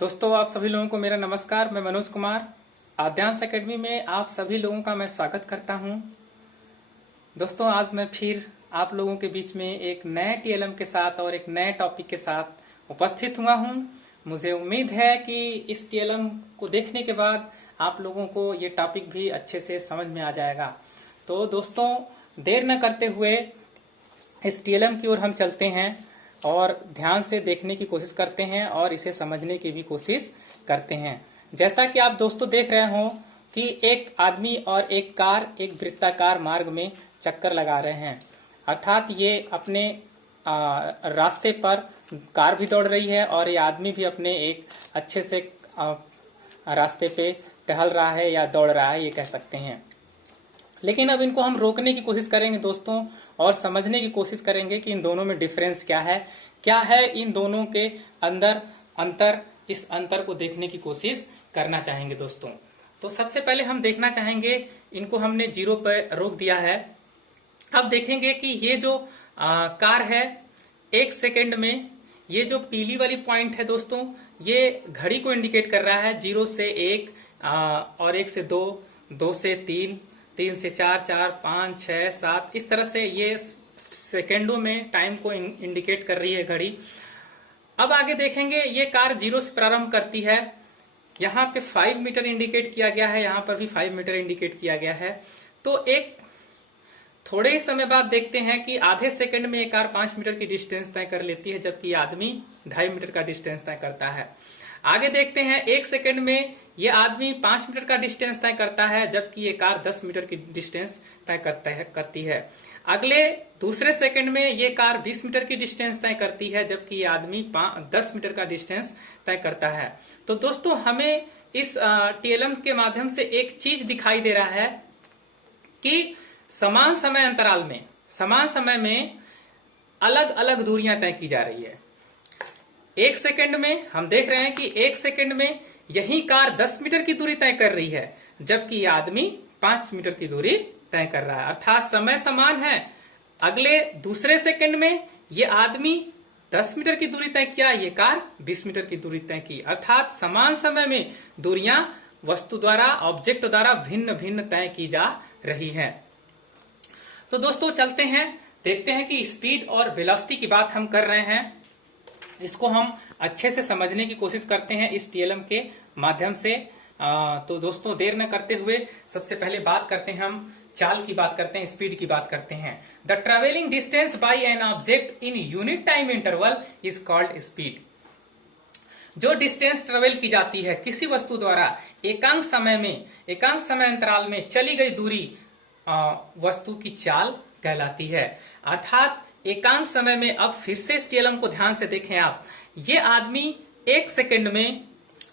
दोस्तों, आप सभी लोगों को मेरा नमस्कार। मैं मनोज कुमार आद्यांश एकेडमी में आप सभी लोगों का मैं स्वागत करता हूं। दोस्तों, आज मैं फिर आप लोगों के बीच में एक नए टीएलएम के साथ और एक नए टॉपिक के साथ उपस्थित हुआ हूं। मुझे उम्मीद है कि इस टीएलएम को देखने के बाद आप लोगों को ये टॉपिक भी अच्छे से समझ में आ जाएगा। तो दोस्तों, देर न करते हुए इस टीएलएम की ओर हम चलते हैं और ध्यान से देखने की कोशिश करते हैं और इसे समझने की भी कोशिश करते हैं। जैसा कि आप दोस्तों देख रहे हो कि एक आदमी और एक कार एक वृत्ताकार मार्ग में चक्कर लगा रहे हैं, अर्थात ये अपने रास्ते पर कार भी दौड़ रही है और ये आदमी भी अपने एक अच्छे से रास्ते पे टहल रहा है या दौड़ रहा है, ये कह सकते हैं। लेकिन अब इनको हम रोकने की कोशिश करेंगे दोस्तों और समझने की कोशिश करेंगे कि इन दोनों में डिफरेंस क्या है इन दोनों के अंदर अंतर। इस अंतर को देखने की कोशिश करना चाहेंगे दोस्तों। तो सबसे पहले हम देखना चाहेंगे, इनको हमने 0 पर रोक दिया है। अब देखेंगे कि ये जो कार है 1 सेकेंड में, ये जो पीली वाली पॉइंट है दोस्तों, ये घड़ी को इंडिकेट कर रहा है 0 से 1 और 1 से 2, 2 से 3, 3 से 4, 4, 5, 6, 7, इस तरह से ये सेकेंडों में टाइम को इंडिकेट कर रही है घड़ी। अब आगे देखेंगे, ये कार 0 से प्रारंभ करती है। यहाँ पे 5 मीटर इंडिकेट किया गया है, यहाँ पर भी 5 मीटर इंडिकेट किया गया है। तो एक थोड़े ही समय बाद देखते हैं कि आधे सेकंड में ये कार 5 मीटर की डिस्टेंस तय कर लेती है, जबकि आदमी 2.5 मीटर का डिस्टेंस तय करता है। आगे देखते हैं 1 सेकंड में ये आदमी 5 मीटर का डिस्टेंस तय करता है, जबकि ये कार 10 मीटर की डिस्टेंस तय करती है। अगले दूसरे सेकंड में ये कार 20 मीटर की डिस्टेंस तय करती है, जबकि ये आदमी 10 मीटर का डिस्टेंस तय करता है। तो दोस्तों, हमें इस टीएलएम के माध्यम से एक चीज दिखाई दे रहा है कि समान समय अंतराल में, समान समय में अलग अलग दूरियां तय की जा रही है। 1 सेकंड में हम देख रहे हैं कि 1 सेकंड में यही कार 10 मीटर की दूरी तय कर रही है, जबकि ये आदमी 5 मीटर की दूरी तय कर रहा है, अर्थात समय समान है। अगले दूसरे सेकंड में ये आदमी 10 मीटर की दूरी तय किया, ये कार 20 मीटर की दूरी तय की, अर्थात समान समय में दूरियां वस्तु द्वारा, ऑब्जेक्ट द्वारा भिन्न भिन्न तय की जा रही है। तो दोस्तों, चलते हैं, देखते हैं कि स्पीड और वेलोसिटी की बात हम कर रहे हैं, इसको हम अच्छे से समझने की कोशिश करते हैं इस टीएलएम के माध्यम से। तो दोस्तों, देर न करते हुए सबसे पहले बात करते हैं, हम चाल की बात करते हैं, स्पीड की बात करते हैं। The travelling distance by an object in unit time interval is called speed. जो डिस्टेंस ट्रेवल की जाती है किसी वस्तु द्वारा एकांक समय में, एकांक समय अंतराल में चली गई दूरी वस्तु की चाल कहलाती है। अर्थात एकांक समय में, अब फिर से इस टीएलएम को ध्यान से देखें आप, ये आदमी 1 सेकंड में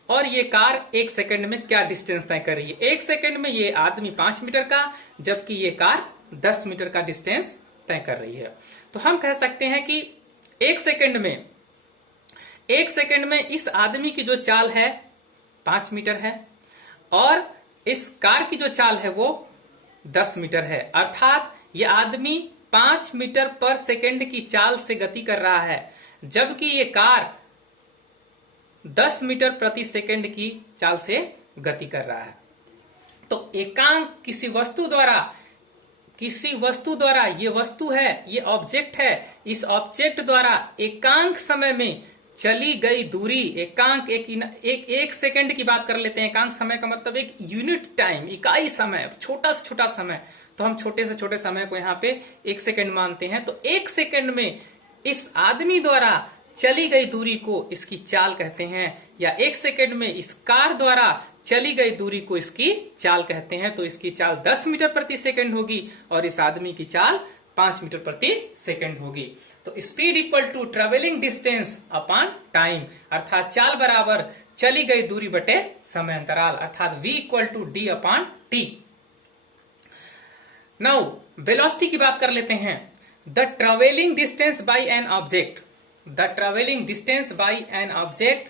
और ये कार 1 सेकंड में क्या डिस्टेंस तय कर रही है। 1 सेकंड में ये आदमी 5 मीटर का, जबकि ये कार 10 मीटर का डिस्टेंस तय कर रही है। तो हम कह सकते हैं कि 1 सेकंड में इस आदमी की जो चाल है 5 मीटर है और इस कार की जो चाल है वो 10 मीटर है, अर्थात ये आदमी 5 मीटर पर सेकंड की चाल से गति कर रहा है, जबकि ये कार 10 मीटर प्रति सेकंड की चाल से गति कर रहा है। तो एकांक किसी वस्तु द्वारा, ये वस्तु है, ये ऑब्जेक्ट है, इस ऑब्जेक्ट द्वारा एकांक समय में चली गई दूरी, एकांक एक सेकंड की बात कर लेते हैं। एकांक समय का मतलब एक यूनिट टाइम, इकाई समय, छोटा से छोटा समय, तो हम छोटे से छोटे समय को यहाँ पे 1 सेकंड मानते हैं। तो 1 सेकंड में इस आदमी द्वारा चली गई दूरी को इसकी चाल कहते हैं, या 1 सेकंड में इस कार द्वारा चली गई दूरी को इसकी चाल कहते हैं। तो इसकी चाल 10 मीटर प्रति सेकंड होगी और इस आदमी की चाल 5 मीटर प्रति सेकंड होगी। तो speed equal to travelling distance upon time, अर्थात चाल बराबर चली गई दूरी बटे समय अंतराल, अर्थात v equal to D upon T. Now velocity की बात कर लेते हैं। The travelling distance by an object, the travelling distance by an object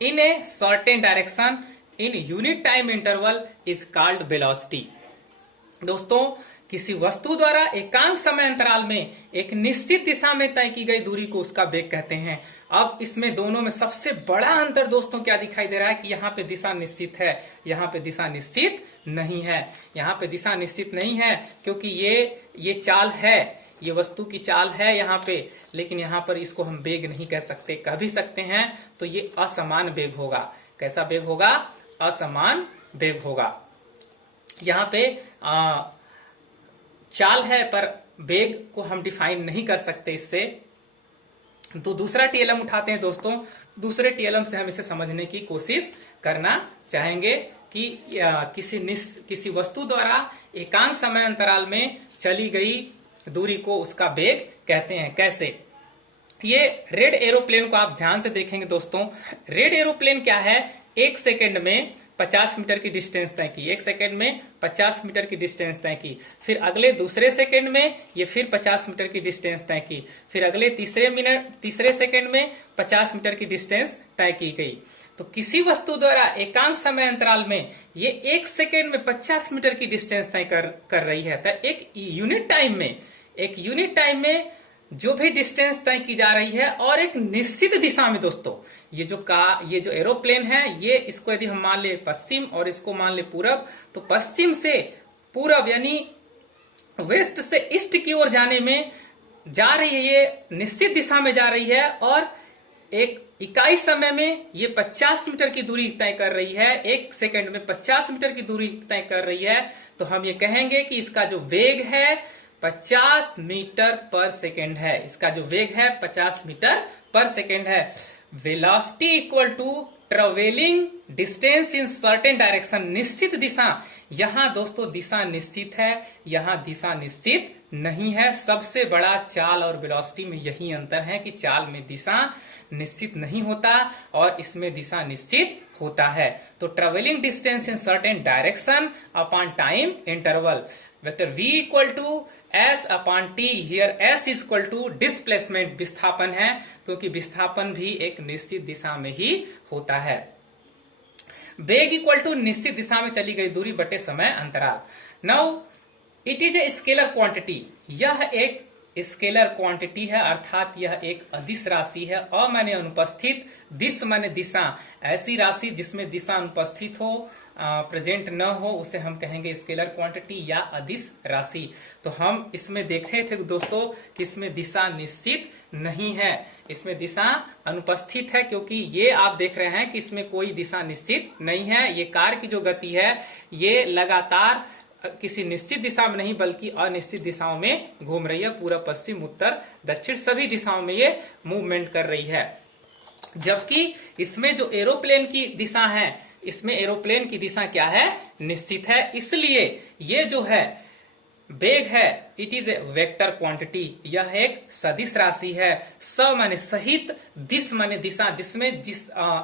in a certain direction in unit time interval is called velocity. दोस्तों, किसी वस्तु द्वारा एकांक समय अंतराल में एक निश्चित दिशा में तय की गई दूरी को उसका वेग कहते हैं। अब इसमें दोनों में सबसे बड़ा अंतर दोस्तों क्या दिखाई दे रहा है कि यहाँ पे दिशा निश्चित है, यहाँ पे दिशा निश्चित नहीं है। यहाँ पे दिशा निश्चित नहीं है क्योंकि ये चाल है, ये वस्तु की चाल है यहाँ पे, लेकिन यहाँ पर इसको हम वेग नहीं कह सकते, कह भी सकते हैं तो ये असमान वेग होगा। कैसा वेग होगा? असमान वेग होगा। यहाँ पे चाल है पर वेग को हम डिफाइन नहीं कर सकते इससे। तो दूसरा टीएलएम उठाते हैं दोस्तों। दूसरे टीएलएम से हम इसे समझने की कोशिश करना चाहेंगे कि किसी वस्तु द्वारा एकांक समय अंतराल में चली गई दूरी को उसका वेग कहते हैं। कैसे? ये रेड एरोप्लेन को आप ध्यान से देखेंगे दोस्तों। रेड एरोप्लेन क्या है? 1 सेकेंड में 50 मीटर की डिस्टेंस तय की, 1 सेकेंड में 50 मीटर की डिस्टेंस तय की, फिर अगले दूसरे सेकेंड में ये फिर 50 मीटर की डिस्टेंस तय की, फिर अगले तीसरे सेकेंड में 50 मीटर की डिस्टेंस तय की गई। तो किसी वस्तु द्वारा एकांक समय अंतराल में ये 1 सेकेंड में 50 मीटर की डिस्टेंस तय कर रही है। तो एक यूनिट टाइम में जो भी डिस्टेंस तय की जा रही है और एक निश्चित दिशा में दोस्तों, ये जो एरोप्लेन है, ये इसको यदि हम मान ले पश्चिम और इसको मान ले पूरब, तो पश्चिम से पूरब यानी वेस्ट से ईस्ट की ओर जाने में जा रही है, ये निश्चित दिशा में जा रही है और एक इकाई समय में ये 50 मीटर की दूरी तय कर रही है, 1 सेकेंड में 50 मीटर की दूरी तय कर रही है। तो हम ये कहेंगे कि इसका जो वेग है 50 मीटर पर सेकेंड है। इसका जो वेग है 50 मीटर पर सेकेंड है। Velocity equal to travelling distance in certain direction. निश्चित दिशा, यहां दोस्तों दिशा निश्चित है, यहां दिशा निश्चित नहीं है। सबसे बड़ा चाल और वेलोसिटी में यही अंतर है कि चाल में दिशा निश्चित नहीं होता और इसमें दिशा निश्चित होता है। तो travelling distance in certain direction upon time interval. Vector v equal to s upon t। Here s is equal to displacement, विस्थापन है, क्योंकि विस्थापन भी एक निश्चित दिशा में ही होता है। वेग इक्वल टू निश्चित दिशा में चली गई दूरी बटे समय अंतराल। Now it is a scalar quantity. यह एक स्केलर क्वांटिटी है, अर्थात यह एक अदिश राशि है। अ माने अनुपस्थित, दिश माने दिशा। ऐसी राशि जिसमें दिशा अनुपस्थित हो, प्रेजेंट न हो, उसे हम कहेंगे स्केलर क्वांटिटी या अदिश राशि। तो हम इसमें देखे थे दोस्तों कि इसमें दिशा निश्चित नहीं है, इसमें दिशा अनुपस्थित है, क्योंकि ये आप देख रहे हैं कि इसमें कोई दिशा निश्चित नहीं है। ये कार की जो गति है ये लगातार किसी निश्चित दिशा में नहीं बल्कि अनिश्चित दिशाओं में घूम रही है। पूर्व, पश्चिम, उत्तर, दक्षिण सभी दिशाओं में ये मूवमेंट कर रही है। जबकि इसमें जो एरोप्लेन की दिशा है, इसमें एरोप्लेन की दिशा क्या है? निश्चित है। इसलिए ये जो है वेग है, it is a vector quantity. यह एक सदिश राशि है। स माने सहित, दिश माने दिशा, जिसमें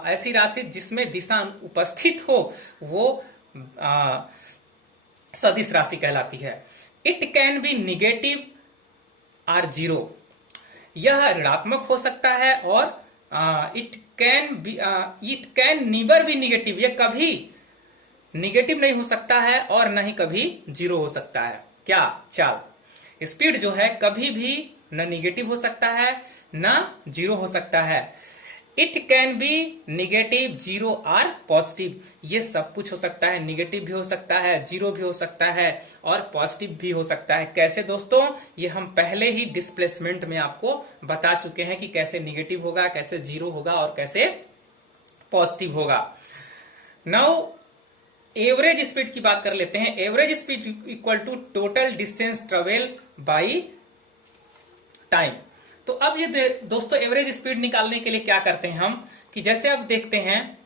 ऐसी राशि जिसमें दिशा उपस्थित हो वो सदिश राशि कहलाती है। इट कैन बी निगेटिव और जीरो। यह ऋणात्मक हो सकता है और इट कैन नीवर बी निगेटिव। यह कभी निगेटिव नहीं हो सकता है और न ही कभी जीरो हो सकता है। क्या? चाल, स्पीड जो है कभी भी न निगेटिव हो सकता है न जीरो हो सकता है। It can be negative, zero और पॉजिटिव। ये सब कुछ हो सकता है, निगेटिव भी हो सकता है, जीरो भी हो सकता है और पॉजिटिव भी हो सकता है। कैसे दोस्तों? ये हम पहले ही डिस्प्लेसमेंट में आपको बता चुके हैं कि कैसे निगेटिव होगा, कैसे जीरो होगा और कैसे पॉजिटिव होगा। नाउ एवरेज स्पीड की बात कर लेते हैं। Average speed equal to total distance travel by time. तो अब ये दोस्तों एवरेज स्पीड निकालने के लिए क्या करते हैं हम, कि जैसे आप देखते हैं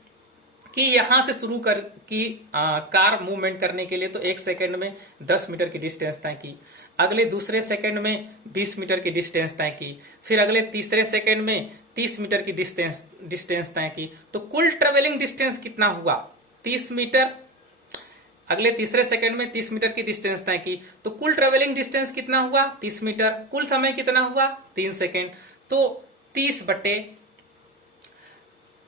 कि यहां से शुरू कर की कार मूवमेंट करने के लिए तो 1 सेकेंड में 10 मीटर की डिस्टेंस तय की, अगले दूसरे सेकेंड में 20 मीटर की डिस्टेंस तय की, फिर अगले तीसरे सेकेंड में 30 मीटर की डिस्टेंस तय की। तो कुल ट्रेवलिंग डिस्टेंस कितना हुआ? 30 मीटर। अगले तीसरे सेकंड में 30 मीटर की डिस्टेंस तय की, तो कुल ट्रेवलिंग डिस्टेंस कितना हुआ? 30 मीटर। कुल समय कितना हुआ? 3 सेकेंड। तो 30 बटे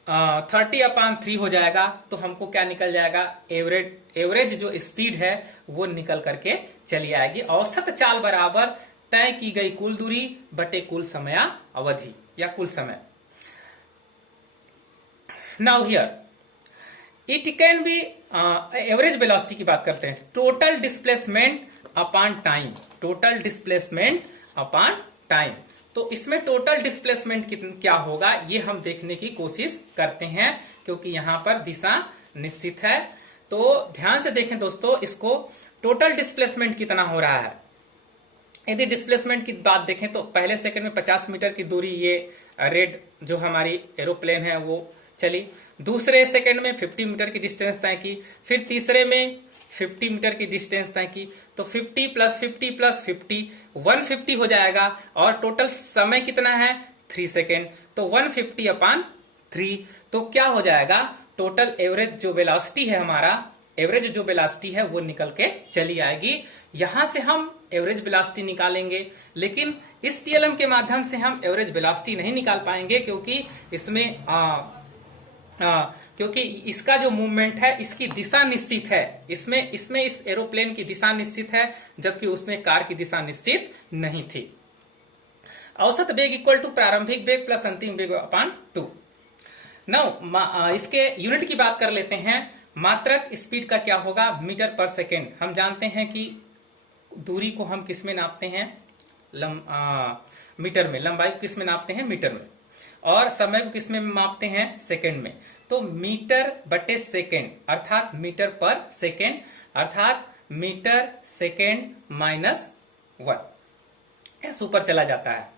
30/3 हो जाएगा। तो हमको क्या निकल जाएगा? एवरेज जो स्पीड है वो निकल करके चली आएगी। औसत चाल बराबर तय की गई कुल दूरी बटे कुल समय अवधि या कुल समय। Now here it can be average velocity की बात करते हैं, total displacement upon time, total displacement upon time. तो इसमें टोटल डिस्प्लेसमेंट क्या होगा ये हम देखने की कोशिश करते हैं, क्योंकि यहां पर दिशा निश्चित है। तो ध्यान से देखें दोस्तों, इसको टोटल डिस्प्लेसमेंट कितना हो रहा है। यदि डिस्प्लेसमेंट की बात देखें तो पहले सेकंड में 50 मीटर की दूरी ये रेड जो हमारी एरोप्लेन है वो चली, दूसरे सेकंड में 50 मीटर की डिस्टेंस तय की, फिर तीसरे में 50 मीटर की डिस्टेंस तय की। तो 50 प्लस 50 प्लस 50 150 हो जाएगा, और टोटल समय कितना है 3 सेकेंड। तो 150 अपॉन 3, तो क्या हो जाएगा, टोटल एवरेज जो वेलोसिटी है हमारा, एवरेज जो वेलोसिटी है वो निकल के चली आएगी। यहां से हम एवरेज वेलोसिटी निकालेंगे, लेकिन इस टीएलएम के माध्यम से हम एवरेज वेलोसिटी नहीं निकाल पाएंगे, क्योंकि इसमें क्योंकि इसका जो मूवमेंट है इसकी दिशा निश्चित है, इसमें इस एरोप्लेन की दिशा निश्चित है, जबकि उसमें कार की दिशा निश्चित नहीं थी। औसत वेग इक्वल टू प्रारंभिक वेग प्लस अंतिम वेग अपॉन 2। नाउ इसके यूनिट की बात कर लेते हैं। मात्रक स्पीड का क्या होगा, मीटर पर सेकेंड। हम जानते हैं कि दूरी को हम किस में नापते हैं, मीटर में, लंबाई को किस में नापते हैं, मीटर में, और समय को किस में मापते हैं, सेकंड में। तो मीटर बटे सेकंड अर्थात मीटर पर सेकंड अर्थात मीटर सेकंड माइनस 1, एस ऊपर चला जाता है,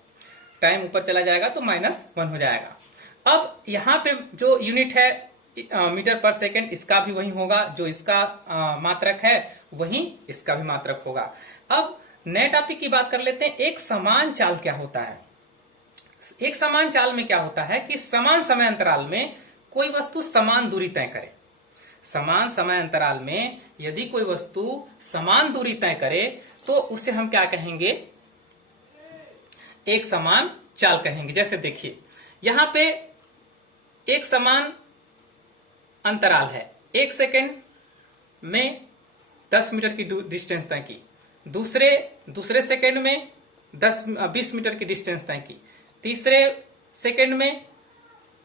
टाइम ऊपर चला जाएगा तो -1 हो जाएगा। अब यहाँ पे जो यूनिट है मीटर पर सेकंड, इसका भी वही होगा, जो इसका मात्रक है वही इसका भी मात्रक होगा। अब नए टॉपिक की बात कर लेते हैं, एक समान चाल क्या होता है। एक समान चाल में क्या होता है कि समान समय अंतराल में कोई वस्तु समान दूरी तय करे। समान समय अंतराल में यदि कोई वस्तु समान दूरी तय करे तो उसे हम क्या कहेंगे, एक समान चाल कहेंगे। जैसे देखिए यहां पे एक समान अंतराल है, 1 सेकेंड में 10 मीटर की डिस्टेंस तय की, दूसरे सेकेंड में 20 मीटर की डिस्टेंस तय की, तीसरे सेकेंड में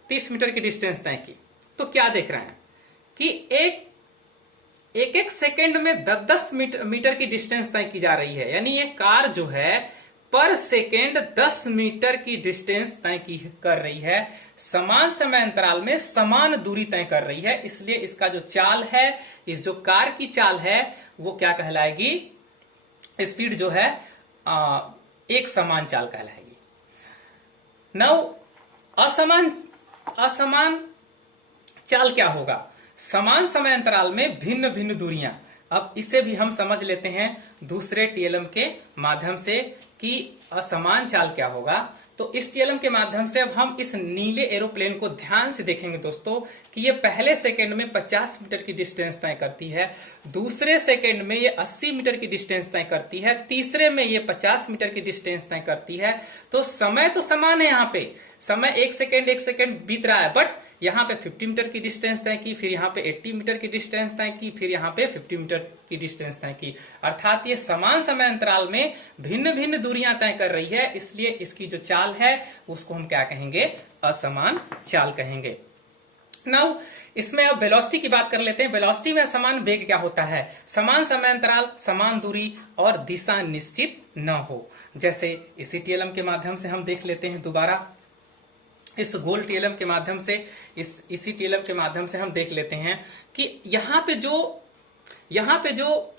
30 मीटर की डिस्टेंस तय की। तो क्या देख रहे हैं कि एक सेकेंड में 10 मीटर की डिस्टेंस तय की जा रही है, यानी ये कार जो है पर सेकेंड 10 मीटर की डिस्टेंस तय कर रही है, समान समय अंतराल में समान दूरी तय कर रही है। इसलिए इसका जो चाल है, इस जो कार की चाल है वो क्या कहलाएगी, स्पीड जो है एक समान चाल कहलाएगी। नाउ असमान चाल क्या होगा, समान समय अंतराल में भिन्न भिन्न दूरियां। अब इसे भी हम समझ लेते हैं दूसरे टीएलएम के माध्यम से कि असमान चाल क्या होगा। तो इस टीएलएम के माध्यम से अब हम इस नीले एरोप्लेन को ध्यान से देखेंगे दोस्तों कि ये पहले सेकंड में 50 मीटर की डिस्टेंस तय करती है, दूसरे सेकंड में ये 80 मीटर की डिस्टेंस तय करती है, तीसरे में ये 50 मीटर की डिस्टेंस तय करती है। तो समय तो समान है, यहाँ पे समय 1 सेकंड बीत रहा है, बट यहाँ पे 50 मीटर की डिस्टेंस तय की, फिर यहाँ पे 80 मीटर की डिस्टेंस तय की, फिर यहाँ पे 50 मीटर की डिस्टेंस तय की। अर्थात ये समान समय अंतराल में भिन्न भिन्न दूरियां तय कर रही है, इसलिए इसकी जो चाल है उसको हम क्या कहेंगे, असमान चाल कहेंगे। नाउ इसमें अब वेलोसिटी की बात कर लेते हैं। वेलोसिटी में असमान वेग क्या होता है, समान समय अंतराल, समान दूरी और दिशा निश्चित न हो। जैसे इसी टीएलएम के माध्यम से हम देख लेते हैं दोबारा, इस गोल टीएलएम के माध्यम से, इसी टीएलएम के माध्यम से हम देख लेते हैं कि यहाँ पे जो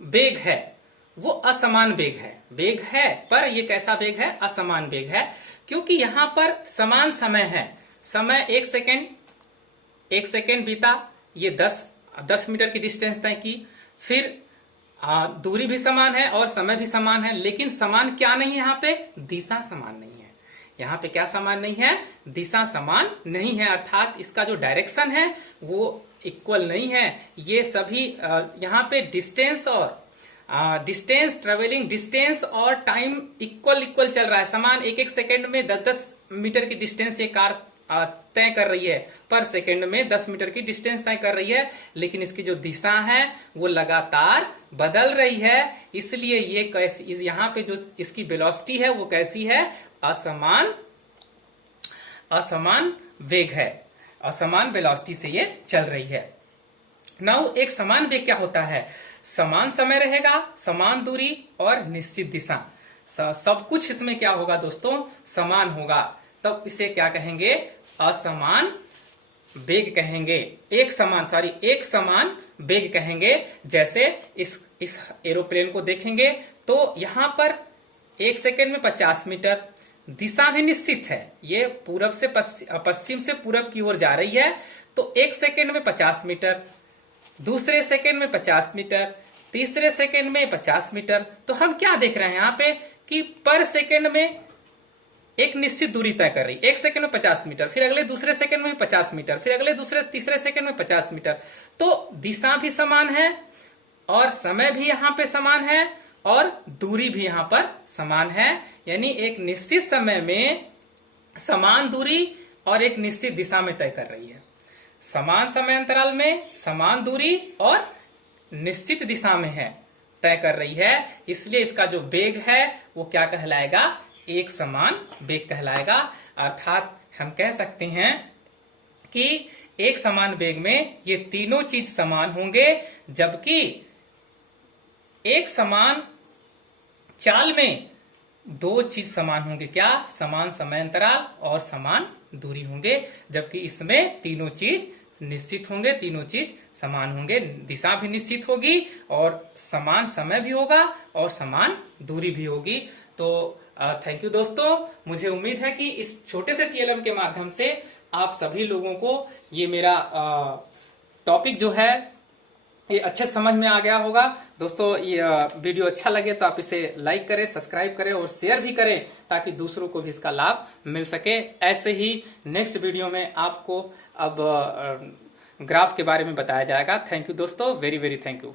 वेग है वो असमान वेग है, पर ये कैसा वेग है, असमान वेग है, क्योंकि यहाँ पर समान समय है। समय 1 सेकेंड बीता, ये 10 मीटर की डिस्टेंस तय की, फिर दूरी भी समान है और समय भी समान है, लेकिन समान क्या नहीं है, यहाँ पे दिशा समान नहीं है। यहाँ पे क्या समान नहीं है, दिशा समान नहीं है, अर्थात इसका जो डायरेक्शन है वो इक्वल नहीं है। ये सभी यहाँ पे डिस्टेंस ट्रेवलिंग डिस्टेंस और टाइम इक्वल चल रहा है, समान 1 सेकेंड में 10 मीटर की डिस्टेंस ये कार तय कर रही है, पर सेकेंड में 10 मीटर की डिस्टेंस तय कर रही है, लेकिन इसकी जो दिशा है वो लगातार बदल रही है। इसलिए ये कैसी, यहाँ पे जो इसकी वेलोसिटी है वो कैसी है, असमान वेग है। असमान वेलोसिटी से ये चल रही है। नाउ एक समान वेग क्या होता है? समान समय रहेगा, समान दूरी और निश्चित दिशा। सब कुछ इसमें क्या होगा दोस्तों? समान होगा। तब इसे क्या कहेंगे? असमान वेग कहेंगे। एक समान वेग कहेंगे। जैसे इस एरोप्लेन को देखेंगे तो यहां पर 1 सेकेंड में 50 मीटर, दिशा भी निश्चित है, ये पूरब से पश्चिम से पूरब की ओर जा रही है, तो 1 सेकेंड में 50 मीटर, दूसरे सेकेंड में 50 मीटर, तीसरे सेकेंड में 50 मीटर। तो हम क्या देख रहे हैं यहाँ पे कि पर सेकेंड में एक निश्चित दूरी तय कर रही, 1 सेकेंड में 50 मीटर, फिर अगले दूसरे सेकेंड में 50 मीटर, फिर अगले तीसरे सेकेंड में 50 मीटर। तो दिशा भी समान है और समय भी यहाँ पे समान है और दूरी भी यहाँ पर समान है। यानी एक निश्चित समय में समान दूरी और एक निश्चित दिशा में तय कर रही है। समान समय अंतराल में समान दूरी और निश्चित दिशा में है, तय कर रही है। इसलिए इसका जो वेग है वो क्या कहलाएगा? एक समान वेग कहलाएगा। अर्थात हम कह सकते हैं कि एक समान वेग में ये तीनों चीज समान होंगे, जबकि एक समान चाल में दो चीज समान होंगे। क्या? समान समय अंतराल और समान दूरी होंगे, जबकि इसमें तीनों चीज निश्चित होंगे, तीनों चीज समान होंगे। दिशा भी निश्चित होगी और समान समय भी होगा और समान दूरी भी होगी। तो थैंक यू दोस्तों। मुझे उम्मीद है कि इस छोटे से टीएलएम के माध्यम से आप सभी लोगों को ये मेरा टॉपिक जो है ये अच्छे समझ में आ गया होगा। दोस्तों ये वीडियो अच्छा लगे तो आप इसे लाइक करें, सब्सक्राइब करें और शेयर भी करें, ताकि दूसरों को भी इसका लाभ मिल सके। ऐसे ही नेक्स्ट वीडियो में आपको अब ग्राफ के बारे में बताया जाएगा। थैंक यू दोस्तों, वेरी वेरी थैंक यू।